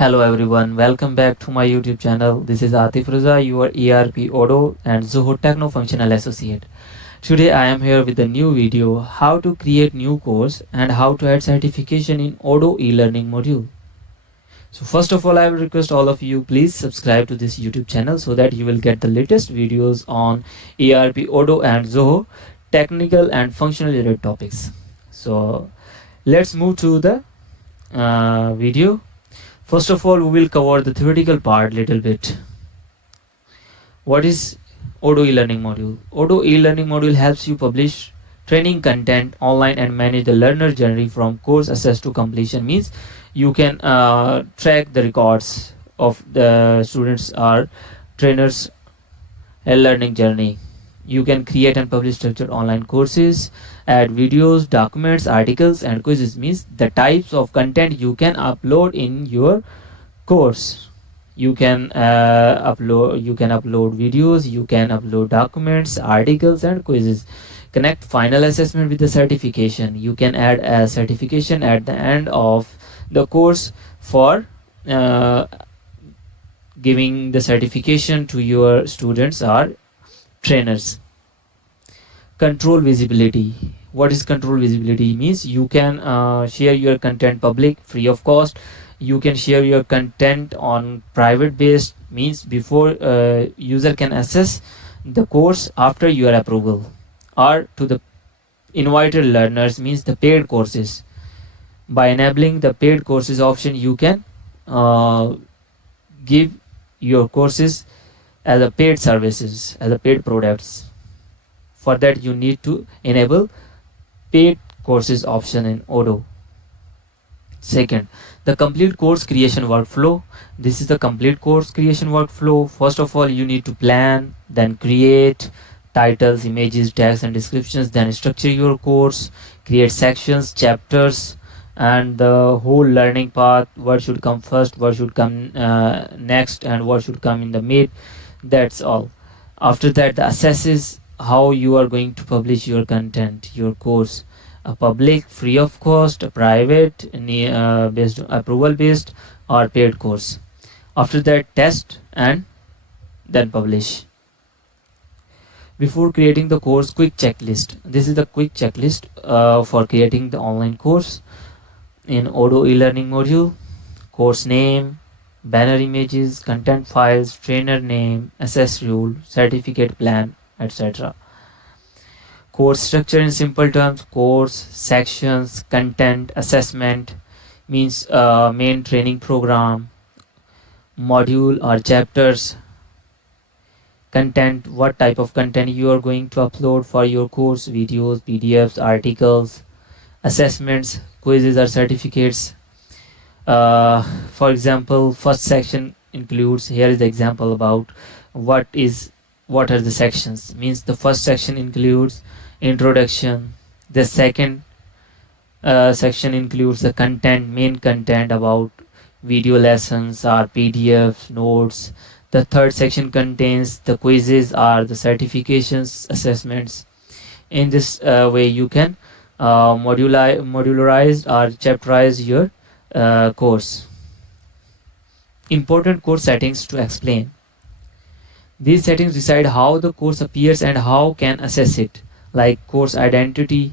Hello everyone, welcome back to my YouTube channel. This is Atif Raza, your ERP Odoo and Zoho Techno Functional Associate. Today I am here with a new video, how to create new course and how to add certification in Odoo eLearning module. So first of all, I will request all of you, please subscribe to this YouTube channel so that you will get the latest videos on ERP Odoo and Zoho technical and functional related topics. So let's move to the video. First of all, we will cover the theoretical part little bit. What is Odoo eLearning module? Odoo eLearning module helps you publish training content online and manage the learner journey from course access to completion. Means you can track the records of the students or trainers' learning journey. You can create and publish structured online courses, add videos, documents, articles and quizzes. Means the types of content you can upload in your course. You can upload videos, you can upload documents, articles and quizzes. Connect final assessment with the certification. You can add a certification at the end of the course for giving the certification to your students or trainers. Control visibility. What is control visibility? Means you can share your content public free of cost. You can share your content on private based, means before user can access the course after your approval, or to the invited learners, means the paid courses. By enabling the paid courses option, you can give your courses as a paid services, as a paid products. For that you need to enable paid courses option in Odoo. Second, the complete course creation workflow. This is the complete course creation workflow. First of all, you need to plan, then create titles, images, tags and descriptions, then structure your course, create sections, chapters and the whole learning path. What should come first, what should come next and what should come in the mid. That's all. After that, the assesses how you are going to publish your content, your course. A public, free of cost, a private, based approval based or paid course. After that, test and then publish. Before creating the course, quick checklist. This is the quick checklist for creating the online course in Odoo eLearning module. Course name, banner images, content files, trainer name, assess rule, certificate plan, etc. Course structure in simple terms: course, sections, content, assessment. Means main training program, module or chapters. Content, what type of content you are going to upload for your course: videos, PDFs, articles. Assessments, quizzes or certificates. For example, first section includes, here is the example about what are the sections. Means the first section includes introduction. The second section includes the content, main content about video lessons or PDFs, notes. The third section contains the quizzes or the certifications, assessments. In this way you can modularize or chapterize your course. Important course settings to explain. These settings decide how the course appears and how can assess it, like course identity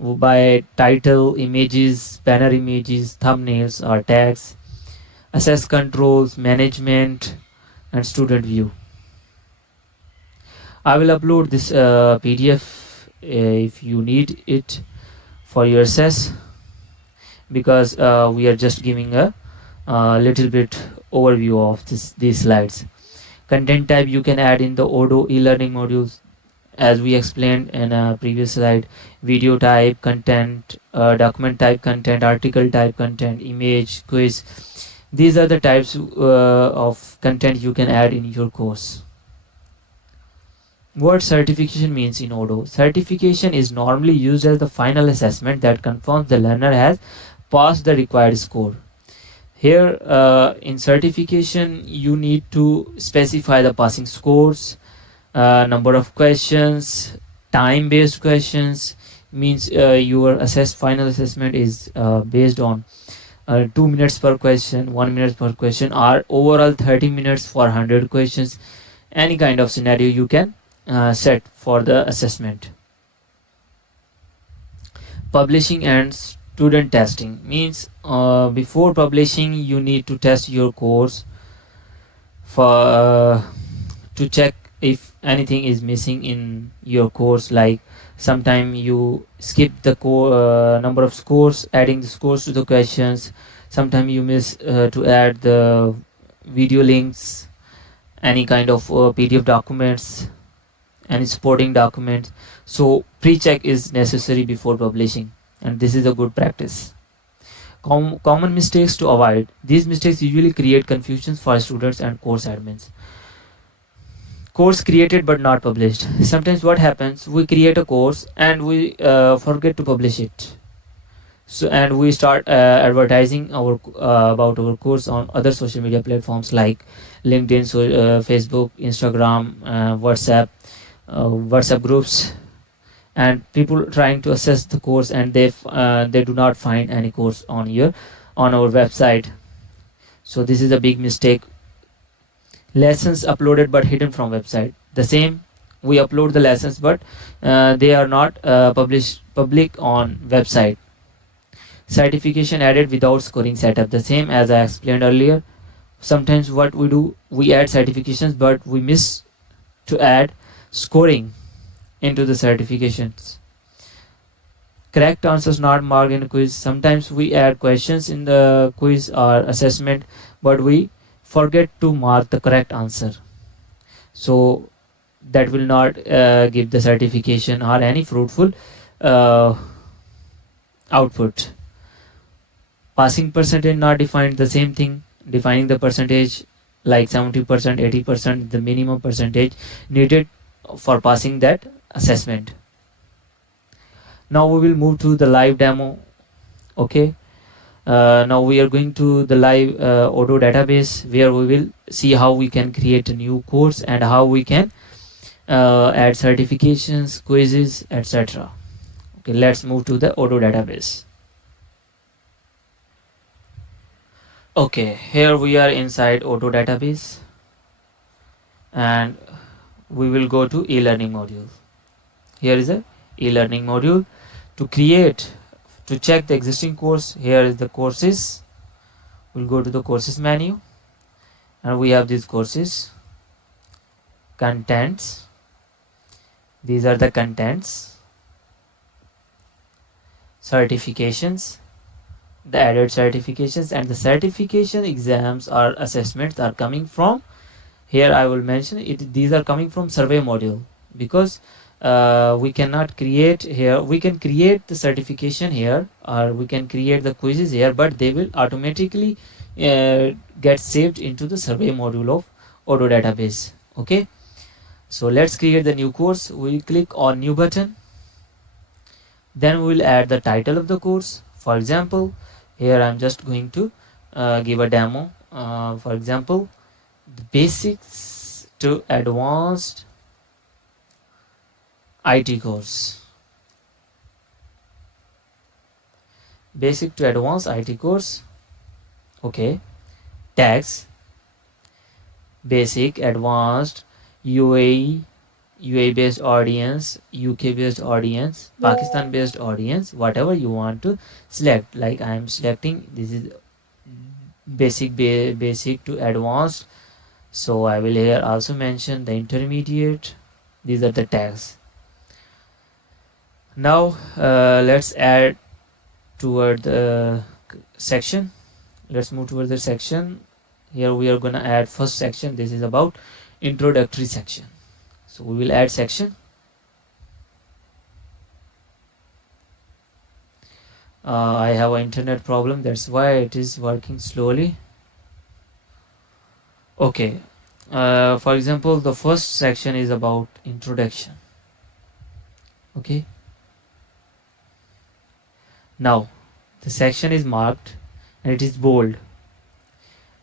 by title, images, banner images, thumbnails or tags. Assess controls, management and student view. I will upload this PDF if you need it for your assess, because we are just giving a little bit overview of these slides. Content type you can add in the Odoo eLearning modules, as we explained in a previous slide. Video type content, document type content, article type content, image, quiz. These are the types of content you can add in your course. What certification means in Odoo? Certification is normally used as the final assessment that confirms the learner has passed the required score. Here in certification you need to specify the passing scores, number of questions, time based questions. Means your final assessment is based on 2 minutes per question, 1 minute per question, or overall 30 minutes for 100 questions. Any kind of scenario you can set for the assessment. Publishing and student testing means before publishing you need to test your course for to check if anything is missing in your course, like sometime you skip the number of scores, adding the scores to the questions. Sometime you miss to add the video links, any kind of PDF documents, any supporting documents. So pre-check is necessary before publishing, and this is a good practice. Common mistakes to avoid. These mistakes usually create confusions for students and course admins. Course created but not published. Sometimes what happens, we create a course and we forget to publish it. So and we start advertising our about our course on other social media platforms like LinkedIn, Facebook, Instagram, WhatsApp groups, and people trying to assess the course, and they do not find any course on our website. So this is a big mistake. Lessons uploaded but hidden from website. The same, we upload the lessons but they are not public on website. Certification added without scoring setup. The same as I explained earlier. Sometimes what we do, we add certifications but we miss to add scoring into the certifications. Correct answers not marked in quiz. Sometimes we add questions in the quiz or assessment but we forget to mark the correct answer, so that will not give the certification or any fruitful output. Passing percentage not defined. The same thing, defining the percentage like 70%, 80%, the minimum percentage needed for passing that assessment. Now we will move to the live demo. Okay, now we are going to the live Odoo database, where we will see how we can create a new course and how we can add certifications, quizzes, etc. Okay, let's move to the Odoo database. Okay, here we are inside Odoo database, and we will go to e-learning module. Here is a e-learning module. To check the existing course, here is the courses. We'll go to the courses menu, and we have these courses. Contents. These are the contents. Certifications. The added certifications, and the certification exams or assessments are coming from here. I will mention it. These are coming from survey module, because we cannot create here. We can create the certification here, or we can create the quizzes here, but they will automatically get saved into the survey module of Odoo database. Okay, so let's create the new course. We click on new button, then we will add the title of the course. For example, here I'm just going to give a demo. For example, the basics to advanced IT course. Basic to advanced IT course. Okay, tags: basic, advanced, UAE based audience, UK based audience, Pakistan based audience, whatever you want to select. Like I am selecting, this is basic to advanced, so I will here also mention the intermediate. These are the tags. Now let's add toward the section. Let's move towards the section. Here we are gonna add first section. This is about introductory section. So we will add section. I have an internet problem, that's why it is working slowly. Okay, for example, the first section is about introduction. Okay, now the section is marked and it is bold.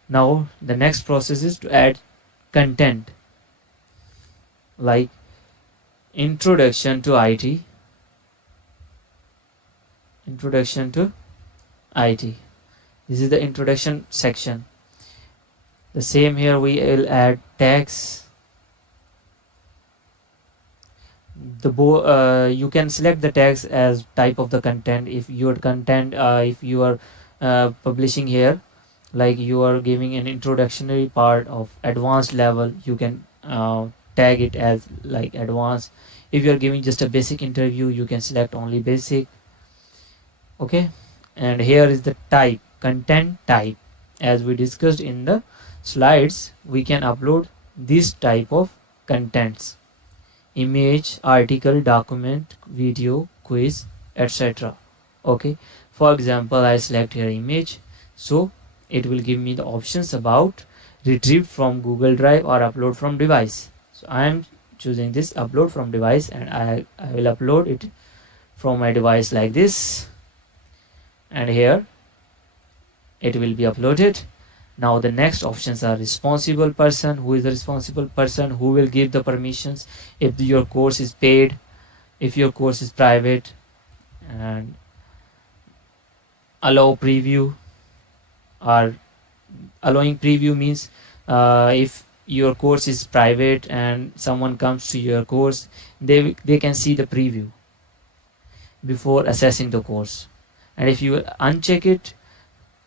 Now the next process is to add content, like introduction to IT, This is the introduction section. The same here, we will add tags. You can select the tags as type of the content. If your content, if you are publishing here, like you are giving an introductory part of advanced level, you can tag it as like advanced. If you are giving just a basic interview, you can select only basic. Okay, and here is the type, content type. As we discussed in the slides, we can upload this type of contents: image, article, document, video, quiz, etc. Okay, for example, I select here image, so it will give me the options about retrieved from Google Drive or upload from device. So I am choosing this upload from device, and I will upload it from my device like this, and here it will be uploaded. Now the next options are responsible person. Who is the responsible person? Who will give the permissions? If your course is paid, if your course is private, and allow preview. Or allowing preview means if your course is private and someone comes to your course, they can see the preview before assessing the course. And if you uncheck it,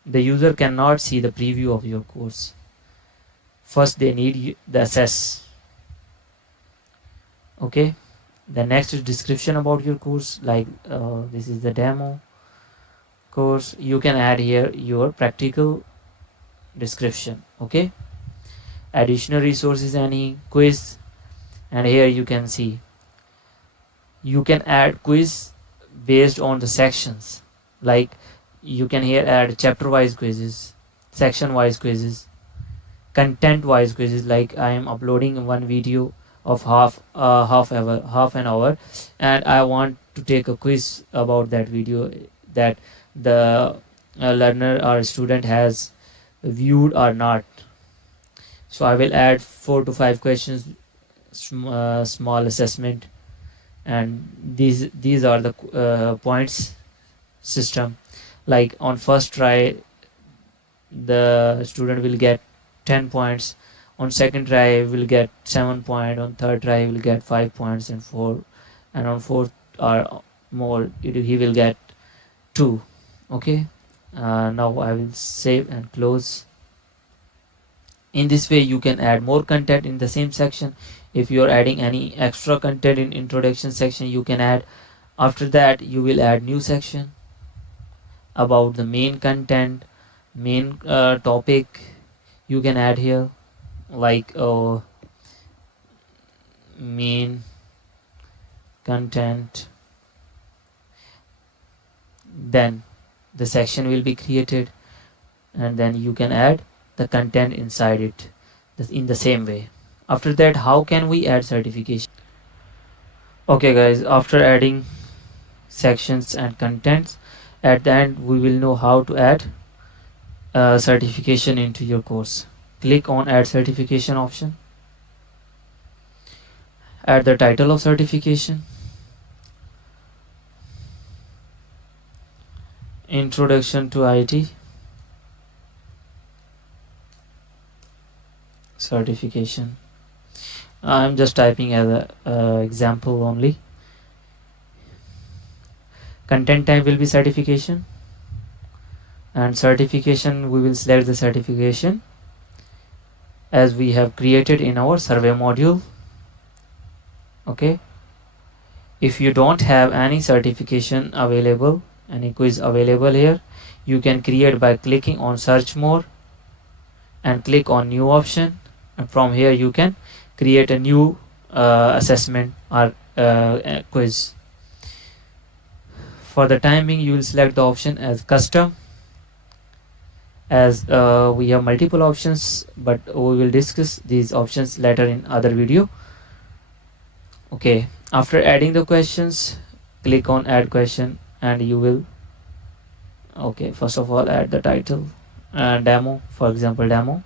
the user cannot see the preview of your course. First they need the assess. Okay, the next is description about your course, like this is the demo course. You can add here your practical description. Okay, additional resources, any quiz, and here you can see you can add quiz based on the sections. Like you can here add chapter wise quizzes, section wise quizzes, content wise quizzes. Like I am uploading one video of half an hour, and I want to take a quiz about that video that the learner or student has viewed or not. So I will add 4 to 5 questions, small assessment, and these are the points system. Like on first try the student will get 10 points, on second try will get 7 points, on third try will get 5 points, and on fourth or more he will get 2. Okay, now I will save and close. In this way you can add more content in the same section. If you are adding any extra content in introduction section, you can add. After that you will add new section about the main content, main topic. You can add here like main content, then the section will be created, and then you can add the content inside it in the same way. After that, how can we add certification? Okay guys, after adding sections and contents, at the end we will know how to add certification into your course. Click on add certification option, add the title of certification, introduction to IT certification. I'm just typing as a example only. Content type will be certification, and certification we will select the certification as we have created in our survey module. Okay, if you don't have any certification available, any quiz available here, you can create by clicking on search more and click on new option, and from here you can create a new assessment or quiz. For the time being, you will select the option as custom, as we have multiple options, but we will discuss these options later in other video. Okay, after adding the questions, click on add question, and you will, okay, first of all add the title and demo, for example demo,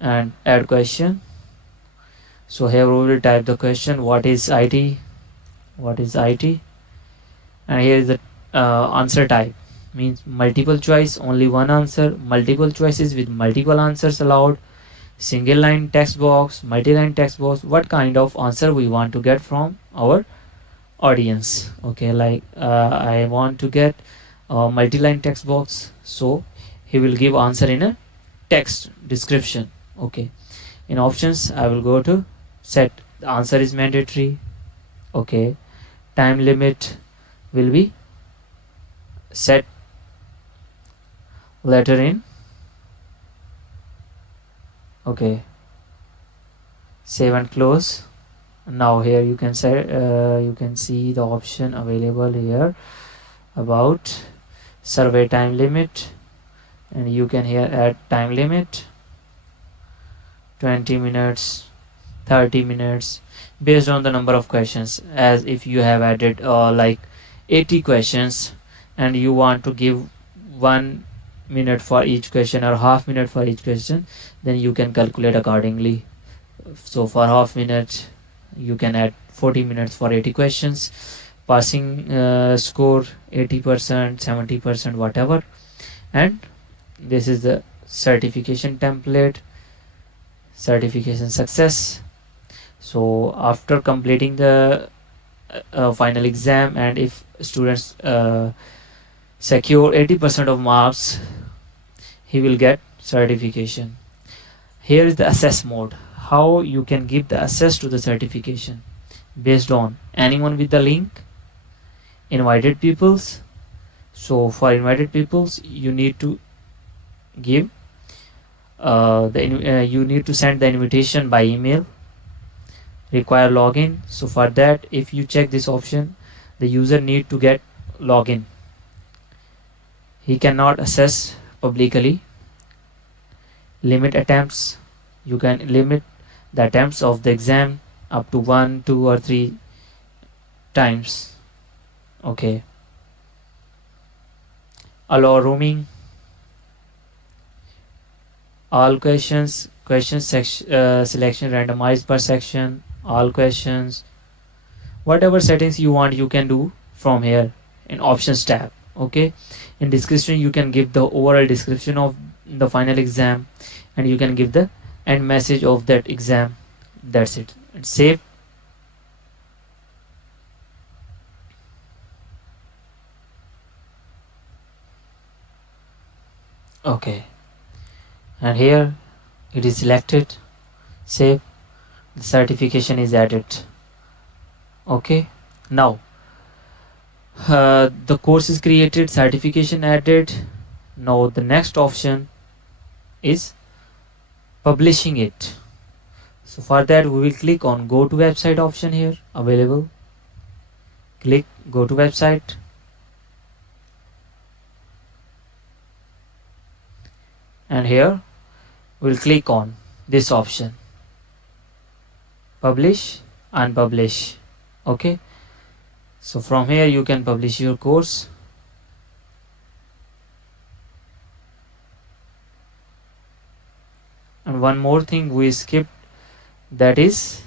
and add question. So here we will type the question, what is IT, what is IT, and here is the answer type, means multiple choice, only one answer, multiple choices with multiple answers allowed, single line text box, multi-line text box, what kind of answer we want to get from our audience. Okay, like I want to get a multi-line text box, so he will give answer in a text description. Okay, in options I will go to set, the answer is mandatory. Okay, time limit will be set letter in. Okay, save and close. Now here you can say you can see the option available here about survey time limit, and you can here add time limit 20 minutes, 30 minutes, based on the number of questions. As if you have added like 80 questions and you want to give 1 minute for each question or half minute for each question, then you can calculate accordingly. So for half minute you can add 40 minutes for 80 questions, passing score 80%, 70%, whatever. And this is the certification template, certification success. So after completing the final exam, and if students secure 80% of marks, he will get certification. Here is the assess mode, how you can give the access to the certification based on anyone with the link, invited peoples. So for invited peoples you need to give you need to send the invitation by email, require login. So for that, if you check this option, the user need to get login, he cannot access publicly. Limit attempts, you can limit the attempts of the exam up to 1, 2 or 3 times. Okay, allow roaming, all questions, selection randomized per section, all questions, whatever settings you want you can do from here in options tab. Okay, in description you can give the overall description of the final exam, and you can give the end message of that exam. That's it, and save. Okay, and here it is selected, save, the certification is added. Okay, now the course is created, certification added. Now the next option is publishing it. So for that we will click on go to website option here available, click go to website, and here we'll click on this option, publish, unpublish. Okay, so from here you can publish your course. And one more thing we skipped, that is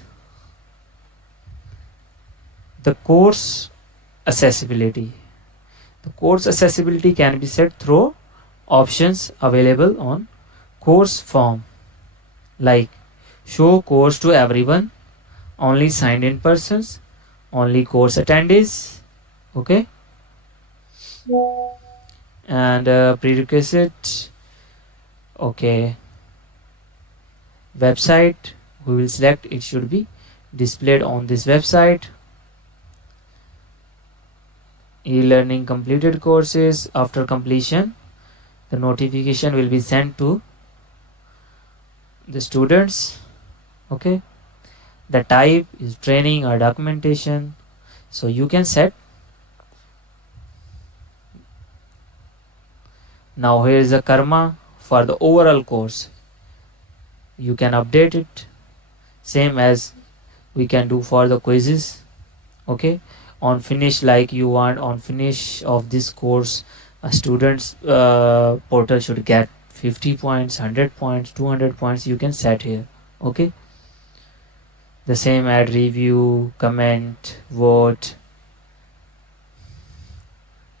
the course accessibility. The course accessibility can be set through options available on course form, like show course to everyone, only signed in persons, only course attendees. Okay, and prerequisite. Okay, website, we will select it should be displayed on this website. E-learning completed courses, after completion the notification will be sent to the students. Okay, the type is training or documentation, so you can set. Now here is the karma for the overall course, you can update it same as we can do for the quizzes. Okay, on finish, like you want on finish of this course a student's portal should get 50 points, 100 points, 200 points, you can set here. Okay, the same, add review, comment, vote.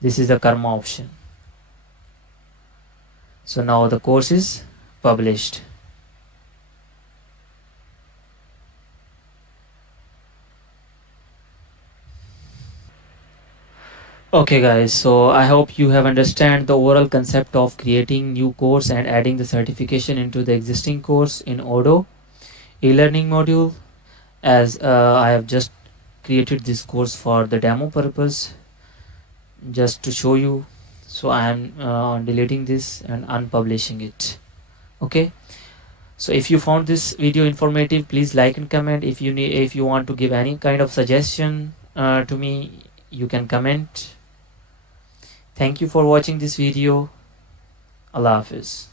This is the karma option. So now the course is published. Okay guys, so I hope you have understand the overall concept of creating new course and adding the certification into the existing course in Odoo e-learning module. As I have just created this course for the demo purpose, just to show you. So I am deleting this and unpublishing it. Okay, so if you found this video informative, please like and comment. If you want to give any kind of suggestion to me, you can comment. Thank you for watching this video. Allah Hafiz.